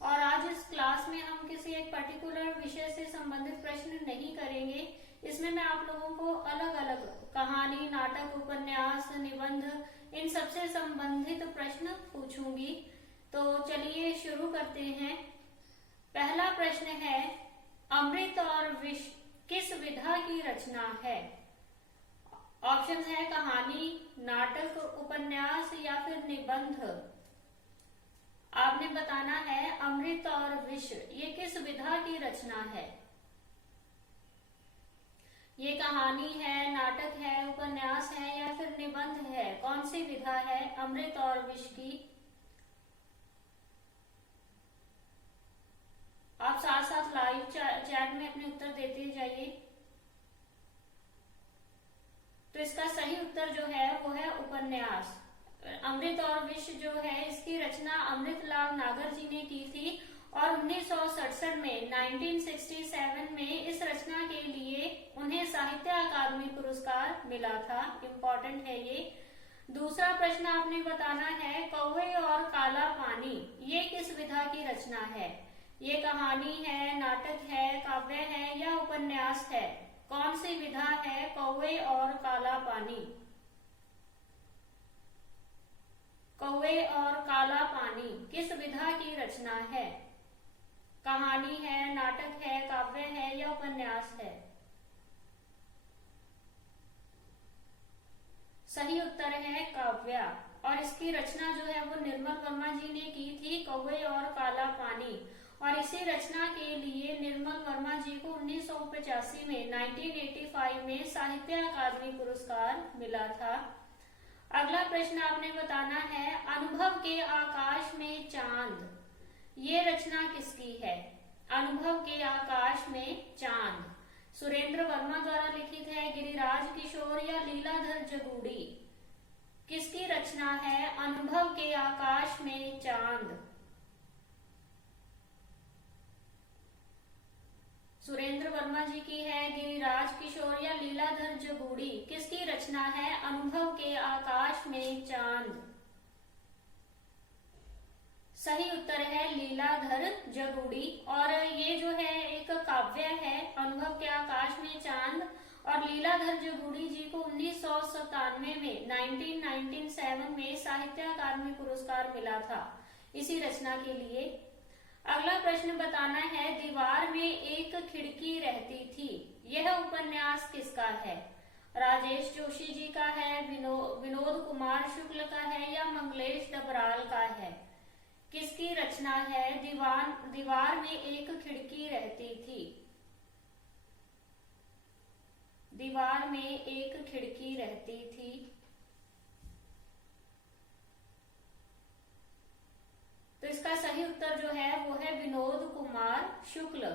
और आज इस क्लास में हम किसी एक पर्टिकुलर विषय से संबंधित प्रश्न नहीं करेंगे। इसमें मैं आप लोगों को अलग अलग कहानी, नाटक, उपन्यास, निबंध, इन सबसे संबंधित प्रश्न पूछूंगी। तो चलिए शुरू करते हैं। पहला प्रश्न है, अमृत और विष किस विधा की रचना है? ऑप्शन है कहानी, नाटक, उपन्यास या फिर निबंध। आपने बताना है अमृत और विष ये किस विधा की रचना है। ये कहानी है, नाटक है, उपन्यास है या फिर निबंध है? कौन सी विधा है अमृत और विष की? आप साथ साथ लाइव चैट में अपने उत्तर देते जाइए। तो इसका सही उत्तर जो है वो है उपन्यास। अमृत और विष जो है इसकी रचना अमृतलाल नागर जी ने की थी और 1967 में 1967 में इस रचना के लिए उन्हें साहित्य अकादमी पुरस्कार मिला था। इम्पोर्टेंट है ये। दूसरा प्रश्न आपने बताना है, कौवे और काला पानी ये किस विधा की रचना है? ये कहानी है, नाटक है, काव्य है या उपन्यास है? कौन सी विधा है कौवे और काला पानी? कौवे और काला पानी किस विधा की रचना है? कहानी है, नाटक है, काव्य है या उपन्यास है? सही उत्तर है काव्य। और इसकी रचना जो है वो निर्मल वर्मा जी ने की थी, कौवे और काला पानी। और इसी रचना के लिए निर्मल वर्मा जी को 1985 में 1985 में साहित्य अकादमी पुरस्कार मिला था। अगला प्रश्न आपने बताना है, अनुभव के आकाश में चांद ये रचना किसकी है? अनुभव के आकाश में चांद सुरेंद्र वर्मा द्वारा लिखित है, गिरिराज किशोर या लीलाधर जगूड़ी? किसकी रचना है अनुभव के आकाश में चांद? सुरेंद्र वर्मा जी की है, गिरिराज किशोर या लीलाधर जगूड़ी? किसकी रचना है अनुभव के आकाश में चांद? सही उत्तर है लीलाधर जगूड़ी। और ये जो है एक काव्य है, अनुभव के आकाश में चांद। और लीलाधर जगूड़ी जी को 1997 में 1997 में साहित्य अकादमी पुरस्कार मिला था इसी रचना के लिए। अगला प्रश्न बताना है, दीवार में एक खिड़की रहती थी यह उपन्यास किसका है? राजेश जोशी जी का है, विनोद कुमार शुक्ल का है या मंगलेश डबराल का है? किसकी रचना है दीवार में एक खिड़की रहती थी? दीवार में एक खिड़की रहती थी। तो इसका सही उत्तर जो है वो है विनोद कुमार शुक्ल।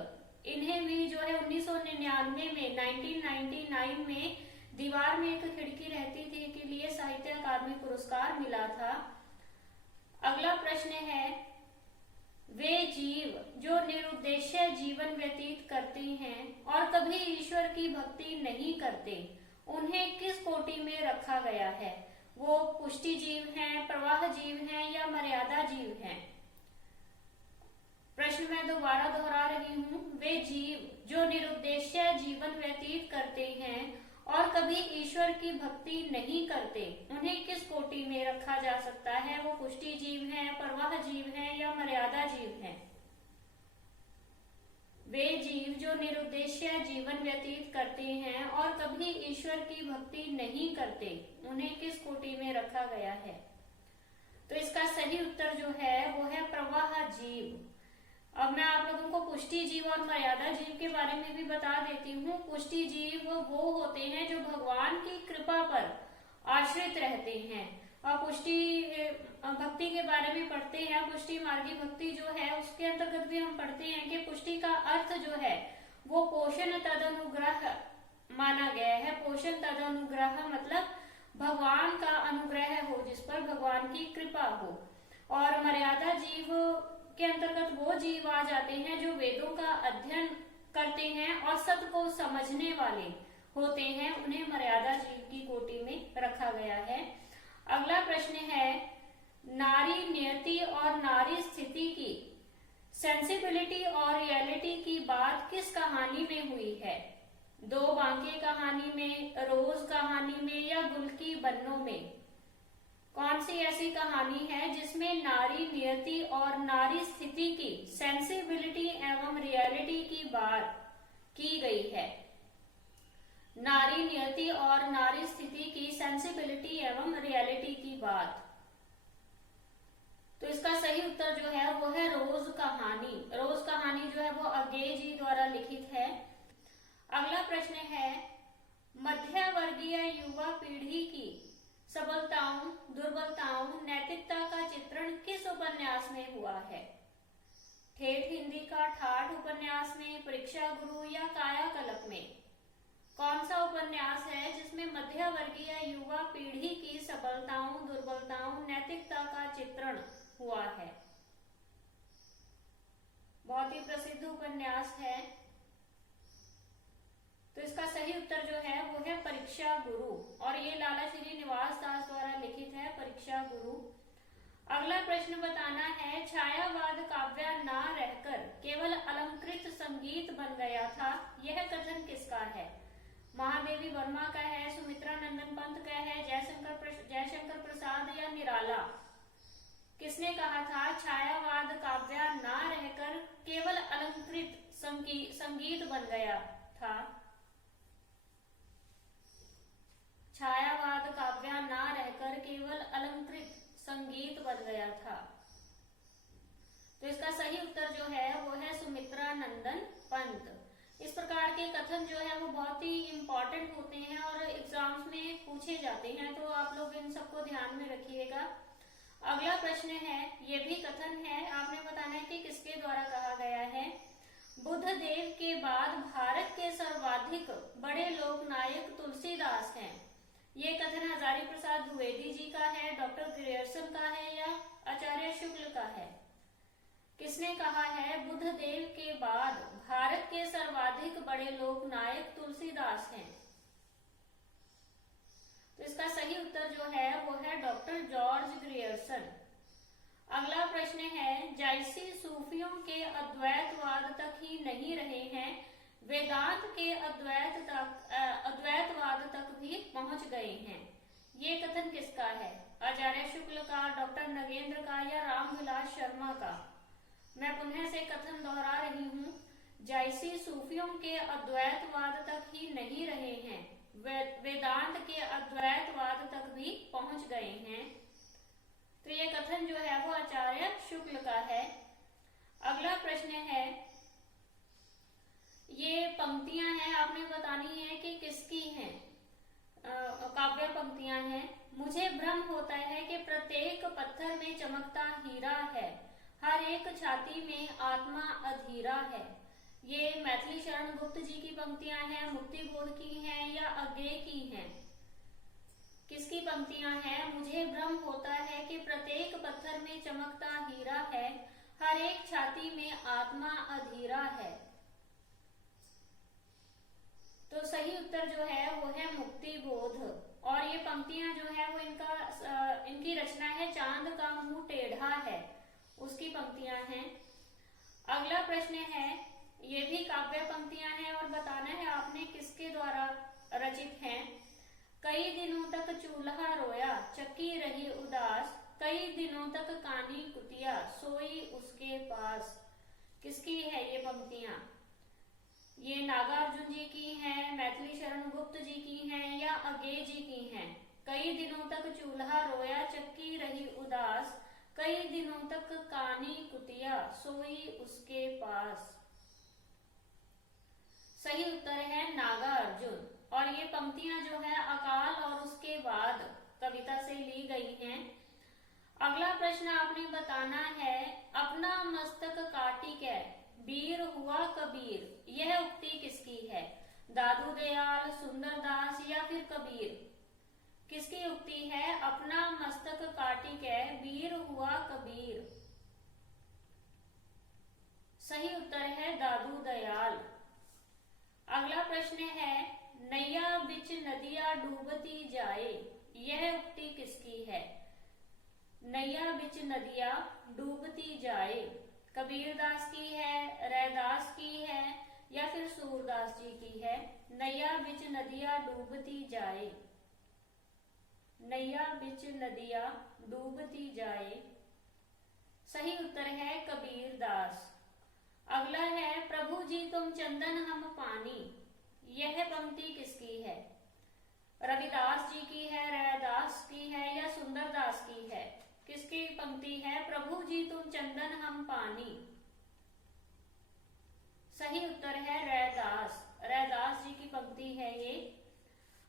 इन्हें भी जो है 1999 में 1999 में दीवार में एक खिड़की रहती थी के लिए साहित्य अकादमी पुरस्कार मिला था। अगला प्रश्न है, वे जीव जो निरुद्देश्य जीवन व्यतीत करते हैं और कभी ईश्वर की भक्ति नहीं करते उन्हें किस कोटि में रखा गया है? वो पुष्टि जीव हैं, प्रवाह जीव हैं या मर्यादा जीव हैं? प्रश्न मैं दोबारा दोहरा रही हूँ, वे जीव जो निरुद्देश्य जीवन व्यतीत करते हैं और कभी ईश्वर की भक्ति नहीं करते उन्हें किस कोटि में रखा जा सकता है? वो पुष्टि जीव हैं, प्रवाह जीव हैं या मर्यादा जीव हैं? वे जीव जो निरुद्देश्य जीवन व्यतीत करते हैं और कभी ईश्वर की भक्ति नहीं करते उन्हें किस कोटि में रखा गया है? तो इसका सही उत्तर जो है वो है प्रवाह जीव। अब मैं आप लोगों को पुष्टि जीव और मर्यादा जीव के बारे में भी बता देती हूँ। पुष्टि जीव वो होते हैं जो भगवान की कृपा पर आश्रित रहते हैं। और पुष्टि भक्ति के बारे में पढ़ते हैं, पुष्टि मार्गी भक्ति जो है उसके अंतर्गत भी हम पढ़ते हैं कि पुष्टि का अर्थ जो है वो पोषण तदनुग्रह माना गया है। पोषण तदनुग्रह मतलब भगवान का अनुग्रह हो, जिस पर भगवान की कृपा हो। और मर्यादा जीव के अंतर्गत वो जीव आ जाते हैं जो वेदों का अध्ययन करते हैं और सत्य को समझने वाले होते हैं, उन्हें मर्यादा जीव की कोटि में रखा गया है। अगला प्रश्न है, नारी नियति और नारी स्थिति की सेंसिबिलिटी और रियलिटी की बात किस कहानी में हुई है? दो बांके कहानी में, रोज कहानी में या गुल की बन्नों में? कौन सी ऐसी कहानी है जिसमें नारी नियति और नारी स्थिति की सेंसिबिलिटी एवं रियलिटी की बात की गई है? नारी नियति और नारी स्थिति की सेंसिबिलिटी एवं रियलिटी की बात। तो इसका सही उत्तर जो है वो है रोज कहानी। रोज कहानी जो है वो अज्ञे जी द्वारा लिखित है। अगला प्रश्न है, मध्य वर्गीय युवा पीढ़ी की सबलताओं, दुर्बलताओं, नैतिकता का चित्रण किस उपन्यास में हुआ है? ठेठ हिंदी का ठाठ उपन्यास में, परीक्षा गुरु या कायाकल्प में? कौन सा उपन्यास है जिसमें मध्य वर्गीय युवा पीढ़ी की सबलताओं, दुर्बलताओं, नैतिकता का चित्रण हुआ है? बहुत ही प्रसिद्ध उपन्यास है। तो इसका सही उत्तर जो है वो है परीक्षा गुरु, और ये लाला श्रीनिवास दास द्वारा लिखित है, परीक्षा गुरु। अगला प्रश्न बताना है, छायावाद काव्य ना रहकर केवल अलंकृत संगीत बन गया था, यह कथन किसका है? महादेवी वर्मा का है, सुमित्रा नंदन पंत का है, जयशंकर प्रसाद या निराला? किसने कहा था छायावाद काव्य ना रहकर केवल अलंकृत संगीत बन गया था? छायावाद काव्य ना रहकर केवल अलंकृत संगीत बन गया था। तो इसका सही उत्तर जो है वो है सुमित्रा नंदन पंत। इस प्रकार के कथन जो है वो बहुत ही इम्पोर्टेंट होते हैं और एग्जाम्स में पूछे जाते हैं, तो आप लोग इन सबको ध्यान में रखिएगा। अगला प्रश्न है, ये भी कथन है, आपने बताना है कि किसके द्वारा कहा गया है। बुद्ध देव के बाद भारत के सर्वाधिक बड़े लोकनायक तुलसीदास हैं। ये कथन हजारी प्रसाद द्विवेदी जी का है, डॉक्टर ग्रियर्सन का है या आचार्य शुक्ल का है? किसने कहा है बुद्ध देव के बाद भारत के सर्वाधिक बड़े लोकनायक तुलसीदास हैं? तो इसका सही उत्तर जो है वो है डॉक्टर जॉर्ज ग्रियर्सन। अगला प्रश्न है, जायसी सूफियों के अद्वैतवाद तक ही नहीं रहे हैं, वेदांत के अद्वैतवाद तक भी पहुंच गए हैं, ये कथन किसका है? आचार्य शुक्ल का, डॉक्टर नगेंद्र का या रामविलास शर्मा का? मैं पुनः से कथन दोहरा रही हूँ, जायसी सूफियों के अद्वैतवाद तक ही नहीं रहे हैं, वेदांत के अद्वैतवाद तक भी पहुंच गए हैं। तो ये कथन जो है वो आचार्य शुक्ल का है। अगला प्रश्न है, ये पंक्तियां हैं, आपने बतानी है कि किसकी हैं। काव्य पंक्तियां हैं। मुझे भ्रम होता है कि प्रत्येक पत्थर में चमकता हीरा है, हर एक छाती में आत्मा अधीरा है। ये मैथिली शरण गुप्त जी की पंक्तियां हैं, मुक्ति बोध की हैं या अज्ञे की हैं? किसकी पंक्तियां हैं? मुझे भ्रम होता है कि प्रत्येक पत्थर में चमकता हीरा है, हर एक छाती में आत्मा अधीरा है। तो सही उत्तर जो है वो है मुक्ति बोध। और ये पंक्तियां जो है वो इनकी रचना है चांद का मुंह टेढ़ा है, उसकी पंक्तियां हैं। अगला प्रश्न है, ये भी काव्य पंक्तियां हैं और बताना है आपने किसके द्वारा रचित हैं। कई दिनों तक चूल्हा रोया, चक्की रही उदास, कई दिनों तक कानी कुतिया, सोई उसके पास। किसकी है ये पंक्तियां? ये नागार्जुन जी की हैं, मैथिली शरण गुप्त जी की हैं या अज्ञे जी की हैं? कई दिनों तक चूल्हा रोया, चक्की रही उदास, कई दिनों तक कानी कुतिया, सोई उसके पास। सही उत्तर है नागार्जुन। और ये पंक्तियां जो है अकाल और उसके बाद कविता से ली गई हैं। अगला प्रश्न आपने बताना है, अपना मस्तक काटी कै वीर हुआ कबीर, यह उक्ति किसकी है? दादू दयाल, सुंदरदास या फिर कबीर? किसकी उक्ति है अपना मस्तक काटी कै वीर हुआ कबीर? सही उत्तर है दादू दयाल। अगला प्रश्न है, नैया बिच नदिया डूबती जाए, यह उक्ति किसकी है? नैया बिच नदिया डूबती जाए, कबीरदास की है, रैदास की है या फिर सूरदास जी की है? नैया बिच नदिया डूबती जाए, नैया बिच नदिया डूबती जाए। सही उत्तर है कबीरदास। अगला है प्रभु जी तुम चंदन हम पानी, यह पंक्ति किसकी है? रविदास जी की है, रैदास की है या सुंदरदास की है? किसकी पंक्ति है प्रभु जी तुम चंदन हम पानी? सही उत्तर है रैदास, रैदास जी की पंक्ति है ये।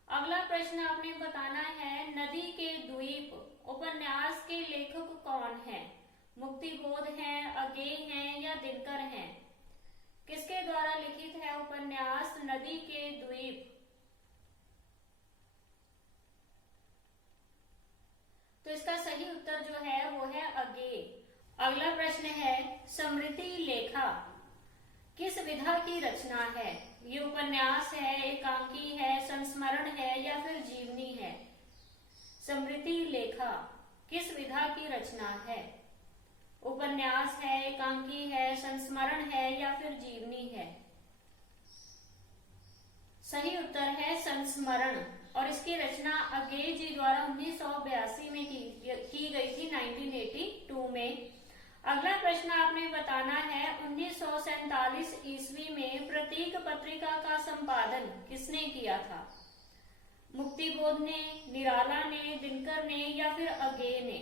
अगला प्रश्न आपने बताना है नदी के द्वीप उपन्यास के लेखक कौन है? मुक्तिबोध हैं, अगेय हैं या दिनकर हैं? किसके द्वारा लिखित है उपन्यास नदी के द्वीप? तो इसका सही उत्तर जो है वो है अगेय। अगला प्रश्न है स्मृति लेखा किस विधा की रचना है? ये उपन्यास है, एकांकी है, संस्मरण है या फिर जीवनी है? स्मृति लेखा किस विधा की रचना है? उपन्यास है, एकांकी है, संस्मरण है या फिर जीवनी है? सही उत्तर है संस्मरण, और इसकी रचना अगेय जी द्वारा 1982 में की गई थी, 1982 में। अगला प्रश्न आपने बताना है 1947 ईस्वी में प्रतीक पत्रिका का संपादन किसने किया था? मुक्तिबोध ने, निराला ने, दिनकर ने या फिर अगेय ने?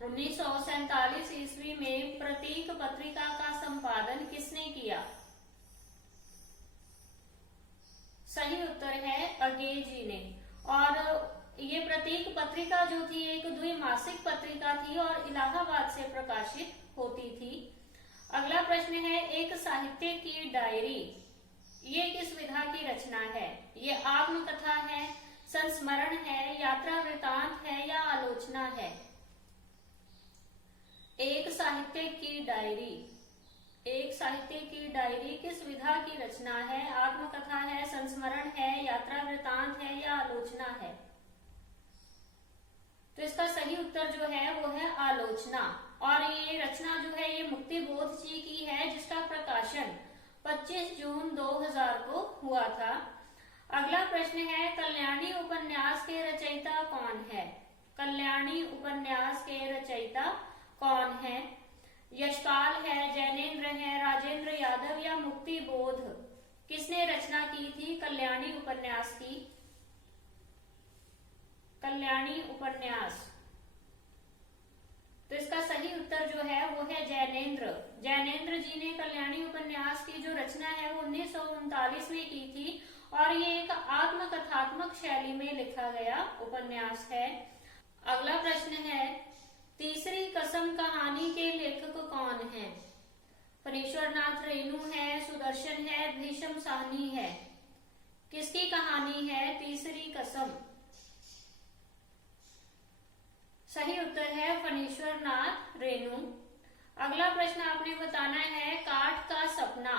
1947 ईस्वी में प्रतीक पत्रिका का संपादन किसने किया? सही उत्तर है अगेय जी ने। और ये प्रतीक पत्रिका जो थी एक द्विमासिक पत्रिका थी और इलाहाबाद से प्रकाशित होती थी। अगला प्रश्न है एक साहित्य की डायरी, ये किस विधा की रचना है? ये आत्मकथा है, संस्मरण है, यात्रा वृतांत है या आलोचना है? एक साहित्य की डायरी, एक साहित्य की डायरी किस विधा की रचना है? आत्मकथा है, संस्मरण है, यात्रा वृतांत है या आलोचना है? तो इसका सही उत्तर जो है वो है आलोचना। और ये रचना जो है ये मुक्तिबोध जी की है, जिसका प्रकाशन 25 जून 2000 को हुआ था। अगला प्रश्न है कल्याणी उपन्यास के रचयिता कौन है? कल्याणी उपन्यास के रचयिता कौन है? यशपाल है, जैनेन्द्र है, राजेंद्र यादव या मुक्तिबोध? किसने रचना की थी कल्याणी उपन्यास की? कल्याणी उपन्यास, तो इसका सही उत्तर जो है वो है जैनेन्द्र। जैनेन्द्र जी ने कल्याणी उपन्यास की जो रचना है वो 1939 में की थी और ये एक आत्मकथात्मक शैली में लिखा गया उपन्यास है। अगला प्रश्न है तीसरी कसम कहानी के लेखक कौन है? फणीश्वरनाथ रेणु है, सुदर्शन है, भीष्म साहनी है? किसकी कहानी है तीसरी कसम? सही उत्तर है फणीश्वरनाथ रेणु। अगला प्रश्न आपने बताना है काठ का सपना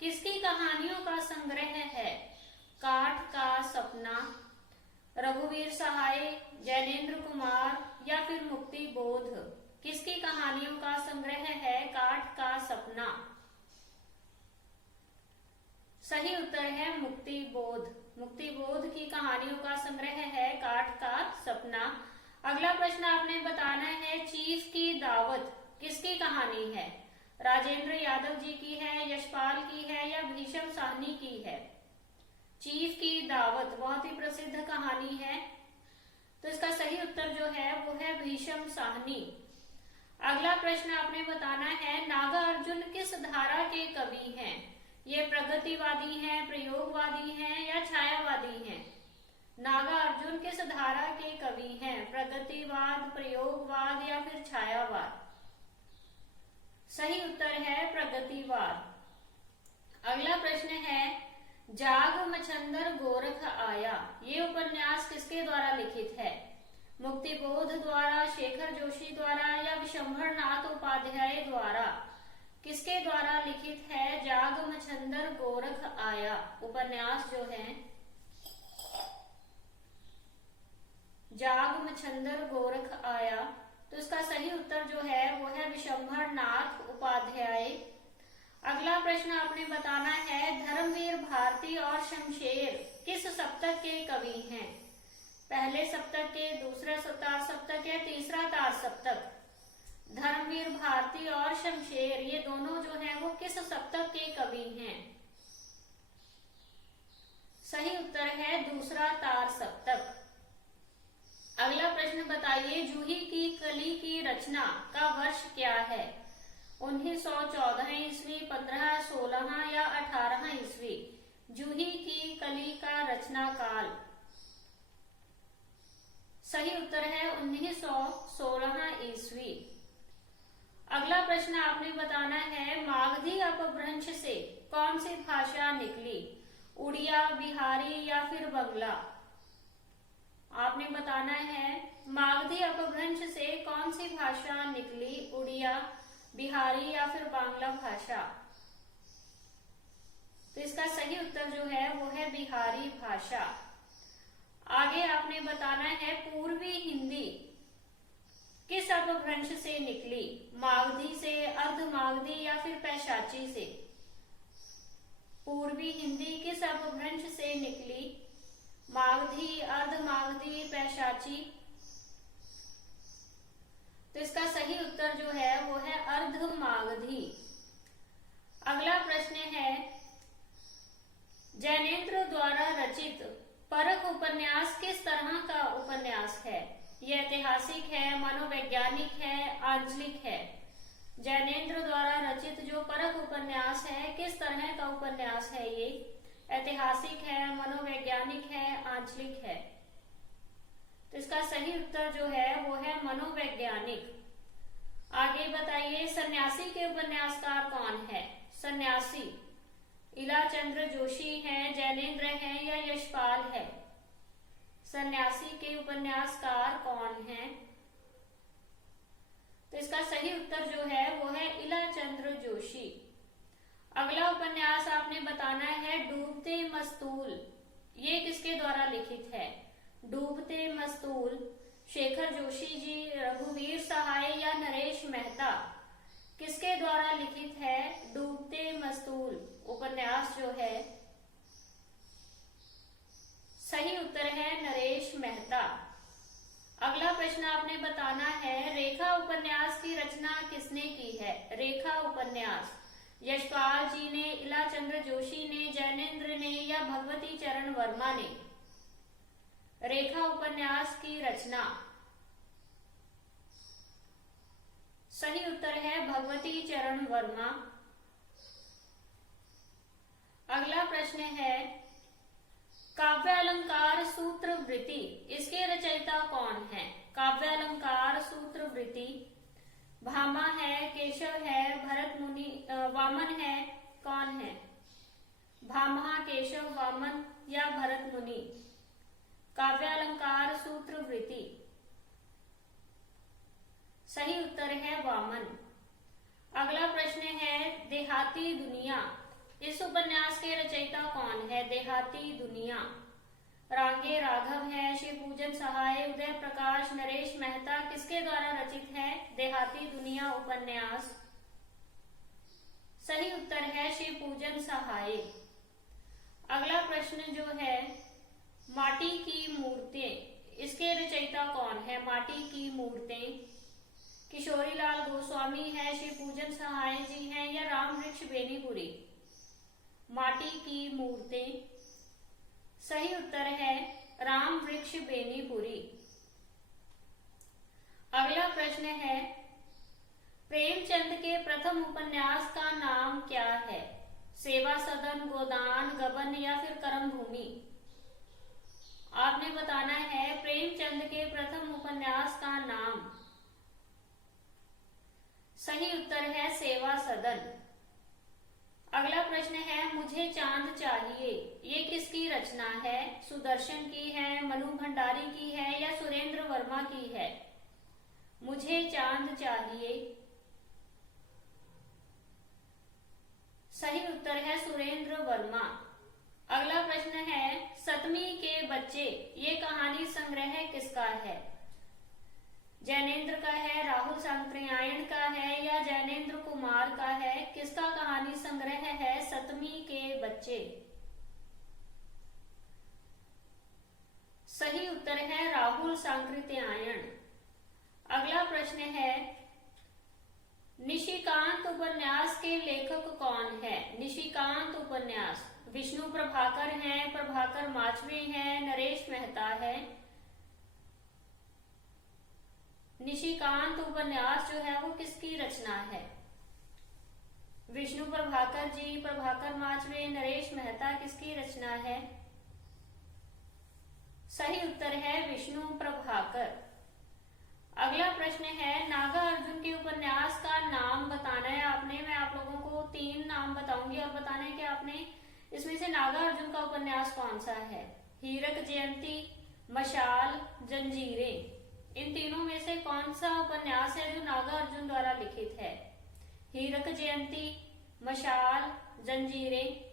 किसकी कहानियों का संग्रह है? काठ का सपना, रघुवीर सहाय, जैनेन्द्र कुमार या फिर मुक्तिबोध? किसकी कहानियों का संग्रह है काठ का सपना? सही उत्तर है मुक्तिबोध। मुक्तिबोध की कहानियों का संग्रह है काठ का सपना। अगला प्रश्न आपने बताना है चीफ की दावत किसकी कहानी है? राजेंद्र यादव जी की है, यशपाल की है या भीष्म साहनी की है? चीफ की दावत बहुत ही प्रसिद्ध कहानी है, तो इसका सही उत्तर जो है वो है भीष्म साहनी। अगला प्रश्न आपने बताना है नागार्जुन किस धारा के कवि हैं? ये प्रगतिवादी हैं, प्रयोगवादी हैं या छायावादी हैं? नागार्जुन किस धारा के कवि हैं? प्रगतिवाद, प्रयोगवाद या फिर छायावाद? सही उत्तर है प्रगतिवाद। अगला प्रश्न है जाग मछंदर गोरख आया, ये उपन्यास किसके द्वारा लिखित है? मुक्तिबोध द्वारा, शेखर जोशी द्वारा या विशंभर नाथ उपाध्याय द्वारा? किसके द्वारा लिखित है जाग मछंदर गोरख आया उपन्यास जो है? जाग मछंदर गोरख आया तो इसका सही उत्तर जो है वो है विशंभर नाथ उपाध्याय। अगला प्रश्न आपने बताना है धर्मवीर भारती और शमशेर किस सप्तक के कवि हैं? पहले सप्तक के, दूसरा तार सप्तक या तीसरा तार सप्तक? धर्मवीर भारती और शमशेर ये दोनों जो हैं वो किस सप्तक के कवि हैं? सही उत्तर है दूसरा तार सप्तक। अगला प्रश्न बताइए जूही की कली की रचना का वर्ष क्या है? 1914 ईस्वी, 1516 या 18 ईस्वी? जूही की कली का रचना काल। सही उत्तर है 1916 ईस्वी। अगला प्रश्न आपने बताना है मागधी अपभ्रंश से कौन सी भाषा निकली? उड़िया, बिहारी या फिर बंगला? आपने बताना है मागधी अपभ्रंश से कौन सी भाषा निकली? उड़िया, बिहारी या फिर बांग्ला भाषा? तो इसका सही उत्तर जो है वो है बिहारी भाषा। आगे आपने बताना है पूर्वी हिंदी किस अपभ्रंश से निकली? मागधी से, अर्धमागधी या फिर पैशाची से? पूर्वी हिंदी किस अपभ्रंश से निकली? मागधी, अर्धमागधी, पैशाची? तो इसका सही उत्तर जो है वो है अर्धमागधी। अगला प्रश्न है जैनेन्द्र द्वारा रचित परख उपन्यास किस तरह का उपन्यास है? यह ऐतिहासिक है, मनोवैज्ञानिक है, आंचलिक है? जैनेन्द्र द्वारा रचित जो परख उपन्यास है किस तरह का उपन्यास है? ये ऐतिहासिक है, मनोवैज्ञानिक है, आंचलिक है? तो इसका सही उत्तर जो है वो है मनोवैज्ञानिक। आगे बताइए सन्यासी के उपन्यासकार कौन है? सन्यासी इलाचंद्र जोशी हैं, जैनेन्द्र हैं या यशपाल है? सन्यासी के उपन्यासकार कौन हैं? तो इसका सही उत्तर जो है वो है इलाचंद्र जोशी। अगला उपन्यास आपने बताना है डूबते मस्तूल। ये किसके द्वारा लिखित है? डूबते मस्तूल शेखर जोशी जी, रघुवीर सहाय या नरेश मेहता? किसके द्वारा लिखित है डूबते मस्तूल उपन्यास जो है? सही उत्तर है नरेश मेहता। अगला प्रश्न आपने बताना है रेखा उपन्यास की रचना किसने की है? रेखा उपन्यास यशपाल जी ने, इलाचंद्र जोशी ने, जैनेन्द्र ने या भगवती चरण वर्मा ने? रेखा उपन्यास की रचना। सही उत्तर है भगवती चरण वर्मा। अगला प्रश्न है काव्य अलंकार सूत्र वृत्ति इसके रचयिता कौन है? काव्य अलंकार सूत्र वृत्ति भामा है, केशव है, भरत मुनि वामन है? कौन है? भामा, केशव, वामन या भरत मुनि? काव्य अलंकार सूत्र वृत्ति। सही उत्तर है वामन। अगला प्रश्न है देहाती दुनिया इस उपन्यास के रचयिता कौन है? देहाती दुनिया रांगे राघव है, शिवपूजन सहाय, उदय प्रकाश, नरेश मेहता? किसके द्वारा रचित है देहाती दुनिया उपन्यास? सही उत्तर है शिवपूजन सहाय। अगला प्रश्न जो है माटी की मूर्तें इसके रचयिता कौन है? माटी की मूर्तें किशोरीलाल गोस्वामी है, शिवपूजन सहाय जी हैं या राम वृक्ष बेनीपुरी? माटी की मूर्तें। सही उत्तर है राम वृक्ष बेनीपुरी। अगला प्रश्न है प्रेमचंद के प्रथम उपन्यास का नाम क्या है? सेवा सदन, गोदान, गबन या फिर कर्म भूमि? आपने बताना है प्रेमचंद के प्रथम उपन्यास का नाम। सही उत्तर है सेवा सदन। अगला प्रश्न है मुझे चांद चाहिए ये किसकी रचना है? सुदर्शन की है, मनु भंडारी की है या सुरेंद्र वर्मा की है? मुझे चांद चाहिए। सही उत्तर है सुरेंद्र वर्मा। अगला प्रश्न है सतमी के बच्चे ये कहानी संग्रह किसका है? जैनेन्द्र का है, राहुल सांकृत्यायन का है या जैनेन्द्र कुमार का है? किसका कहानी संग्रह है सतमी के बच्चे? सही उत्तर है राहुल सांकृत्यायन। अगला प्रश्न है, निशिकांत उपन्यास के लेखक कौन है? निशिकांत उपन्यास विष्णु प्रभाकर हैं, प्रभाकर माचवे हैं, नरेश मेहता है? निशिकांत उपन्यास जो है वो किसकी रचना है? विष्णु प्रभाकर जी, प्रभाकर माचवे, नरेश मेहता, किसकी रचना है? सही उत्तर है विष्णु प्रभाकर। अगला प्रश्न है, नागा अर्जुन के उपन्यास का नाम बताना है आपने। मैं आप लोगों को 3 नाम बताऊंगी और बताना है कि आपने इसमें से नागा अर्जुन का उपन्यास कौन सा है। हीरक जयंती, मशाल, जंजीरें। इन तीनों में से कौन सा उपन्यास है जो नागा अर्जुन द्वारा लिखित है? हीरक जयंती, मशाल, जंजीरें।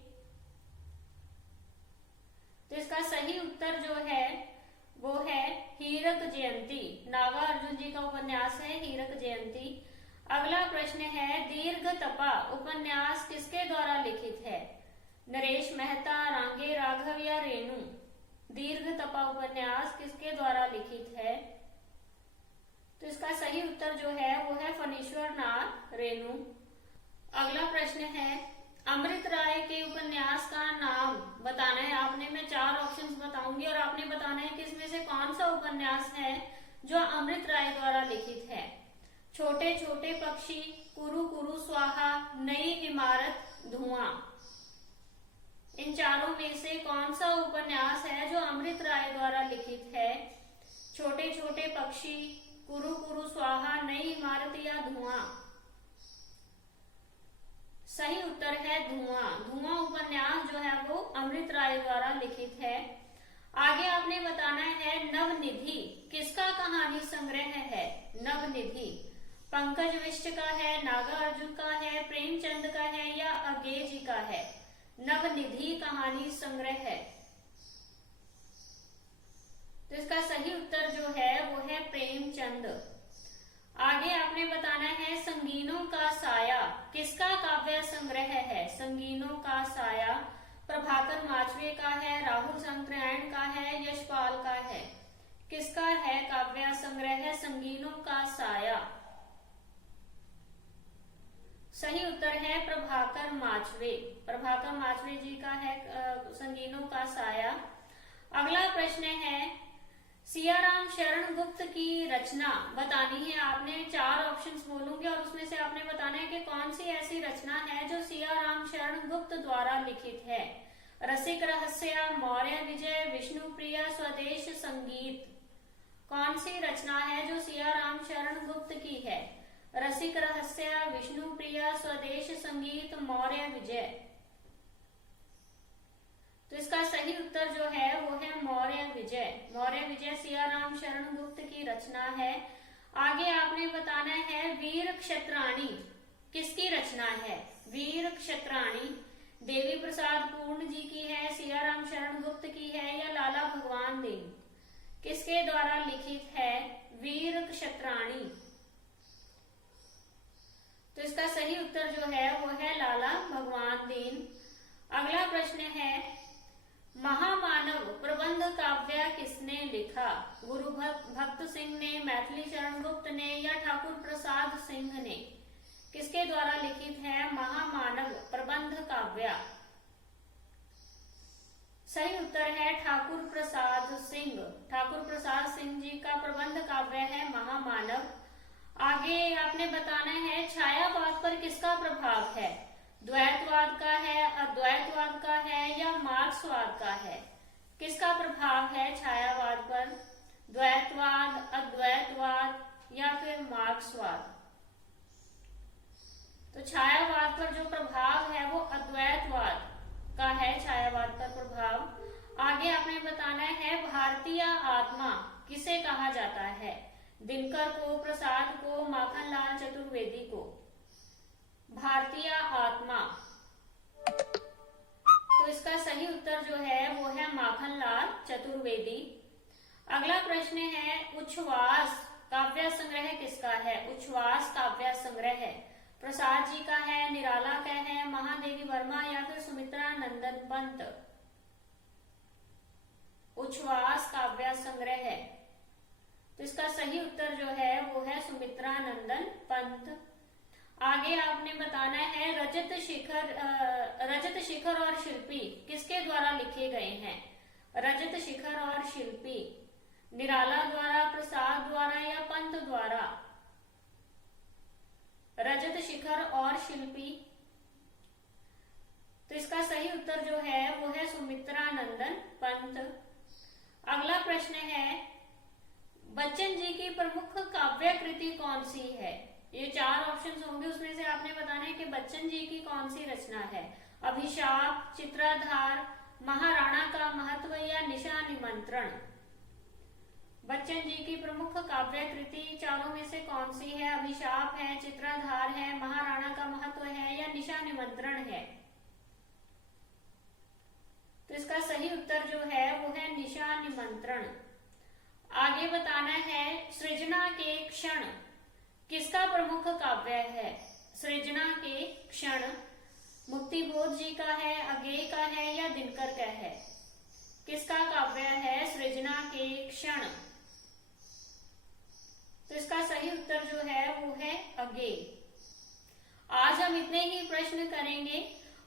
तो इसका सही उत्तर जो है वो है हीरक जयंती। नागा अर्जुन जी का उपन्यास है हीरक जयंती। अगला प्रश्न है, दीर्घ तपा उपन्यास किसके द्वारा लिखित है? नरेश मेहता, रांगे राघव या रेणु? दीर्घ तपा उपन्यास किसके द्वारा लिखित है? तो इसका सही उत्तर जो है वो है फणीश्वर नाथ रेणु। अगला प्रश्न है, अमृत राय के उपन्यास का नाम बताना है आपने। मैं 4 ऑप्शंस बताऊंगी और आपने बताना है कि इसमें से कौन सा उपन्यास है जो अमृत राय द्वारा लिखित है। छोटे छोटे पक्षी, कुरु कुरु स्वाहा, नई इमारत, धुआं। इन चारों में से कौन सा उपन्यास है जो अमृत राय द्वारा लिखित है? छोटे छोटे पक्षी, कुरु कुरु स्वाहा, नई इमारत या धुआं? सही उत्तर है धुआं। धुआं उपन्यास जो है वो अमृत राय द्वारा लिखित है। आगे आपने बताना है, नवनिधि किसका कहानी संग्रह है? नवनिधि पंकज विष्ट का है, नागा अर्जुन का है, प्रेमचंद का है या अज्ञे जी का है? नवनिधि कहानी संग्रह है। तो इसका सही उत्तर जो है वो है प्रेमचंद। आगे आपने बताना है, संगीनों का साया किसका काव्य संग्रह है? संगीनों का साया प्रभाकर माचवे का है, राहुल सांकृत्यायन का है, यशपाल का है? किसका है काव्य संग्रह संगीनों का साया? सही उत्तर है प्रभाकर माचवे। प्रभाकर माचवे जी का है संगीनों का साया। अगला प्रश्न है, सियाराम शरण गुप्त की रचना बतानी है आपने। 4 ऑप्शंस बोलूंगी और उसमें से आपने बताना है कि कौन सी ऐसी रचना है जो सियाराम शरण गुप्त द्वारा लिखित है। रसिक रहस्य, मौर्य विजय, विष्णुप्रिया, स्वदेश संगीत। कौन सी रचना है जो सियाराम शरण गुप्त की है? रसिक रहस्य, विष्णुप्रिया, स्वदेश संगीत, मौर्य विजय? तो इसका सही उत्तर जो है वो है मौर्य विजय। मौर्य विजय सियाराम शरण गुप्त की रचना है। आगे आपने बताना है, वीर क्षत्राणी किसकी रचना है? वीर क्षत्राणी देवी प्रसाद पूर्ण जी की है, सियाराम शरण गुप्त की है या लाला भगवान देव? किसके द्वारा लिखित है वीर क्षत्राणी? तो इसका सही उत्तर जो है वो है लाला भगवान दीन। अगला प्रश्न है, महामानव प्रबंध काव्य किसने लिखा? गुरु भक्त सिंह ने, मैथिली शरण गुप्त ने या ठाकुर प्रसाद सिंह ने? किसके द्वारा लिखित है महामानव प्रबंध काव्य? सही उत्तर है ठाकुर प्रसाद सिंह। ठाकुर प्रसाद सिंह जी का प्रबंध काव्य है महामानव। आगे आपने बताना है, छायावाद पर किसका प्रभाव है? द्वैतवाद का है, अद्वैतवाद का है या मार्क्सवाद का है? किसका प्रभाव है छायावाद पर? द्वैतवाद, अद्वैतवाद या फिर मार्क्सवाद? तो छायावाद पर जो प्रभाव है वो अद्वैतवाद का है, छायावाद पर प्रभाव। आगे आपने बताना है, भारतीय आत्मा किसे कहा जाता है? दिनकर को, प्रसाद को, माखनलाल चतुर्वेदी को? भारतीय आत्मा। तो इसका सही उत्तर जो है वो है माखनलाल चतुर्वेदी। अगला प्रश्न है, उच्छ्वास काव्य संग्रह किसका है? उच्छ्वास काव्य संग्रह है। प्रसाद जी का है, निराला का है, महादेवी वर्मा या फिर सुमित्रा नंदन पंत? उच्छ्वास काव्य संग्रह है। तो इसका सही उत्तर जो है वो है सुमित्रा नंदन पंत। आगे आपने बताना है रजत शिखर और शिल्पी किसके द्वारा लिखे गए हैं? रजत शिखर और शिल्पी निराला द्वारा, प्रसाद द्वारा या पंत द्वारा? रजत शिखर और शिल्पी। तो इसका सही उत्तर जो है वो है सुमित्रा नंदन पंत। अगला प्रश्न है, बच्चन जी की प्रमुख काव्य कृति कौन सी है? ये 4 ऑप्शंस होंगे, उसमें से आपने बताना है कि बच्चन जी की कौन सी रचना है। अभिशाप, चित्राधार, महाराणा का महत्व या निशा निमंत्रण? बच्चन जी की प्रमुख काव्य कृति चारों में से कौन सी है? अभिशाप है, चित्राधार है, महाराणा का महत्व है या निशा निमंत्रण है? तो इसका सही उत्तर जो है वो है निशा निमंत्रण। आगे बताना है, सृजना के क्षण किसका प्रमुख काव्य है? सृजना के क्षण मुक्तिबोध जी का है, अज्ञेय का है या दिनकर का है? किसका काव्य है सृजना के क्षण? तो इसका सही उत्तर जो है वो है अज्ञेय। आज हम इतने ही प्रश्न करेंगे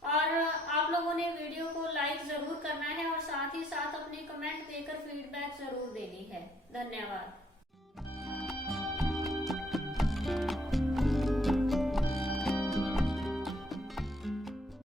और आप लोगों ने वीडियो को लाइक जरूर करना है और साथ ही साथ अपने कमेंट देकर फीडबैक जरूर देनी है। धन्यवाद।